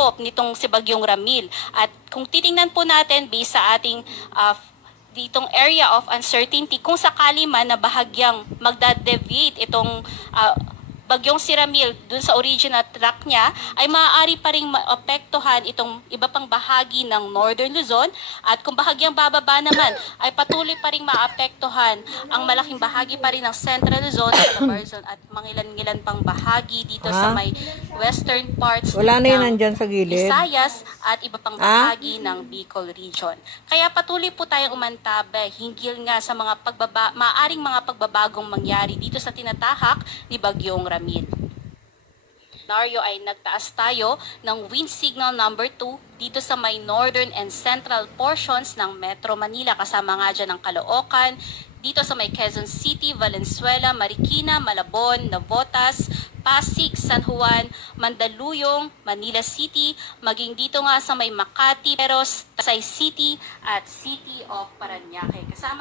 sakop nitong si Bagyong Ramil. At kung titingnan po natin based sa ating ditong area of uncertainty, kung sakali man na bahagyang magda-deviate itong Bagyong si Ramil dun sa original track niya, ay maaari pa rin maapektuhan itong iba pang bahagi ng Northern Luzon, at kung bahagyang bababa naman ay patuloy pa rin maapektuhan ang malaking bahagi pa rin ng Central Luzon, Calabarzon at mangilan-ngilan pang bahagi dito sa may western parts Wala na yun ng nandyan sa gilid. Visayas at iba pang bahagi ng Bicol region. Kaya patuloy po tayong umantabay hinggil nga sa mga maaring mga pagbabagong mangyari dito sa tinatahak ni Bagyong Ramil. Scenario ay nagtaas tayo ng wind signal number 2 dito sa may northern and central portions ng Metro Manila, kasama nga dyan ng Caloocan, dito sa may Quezon City, Valenzuela, Marikina, Malabon, Navotas, Pasig, San Juan, Mandaluyong, Manila City, maging dito nga sa may Makati, Peros, Pasay City at City of Parañaque. Kasama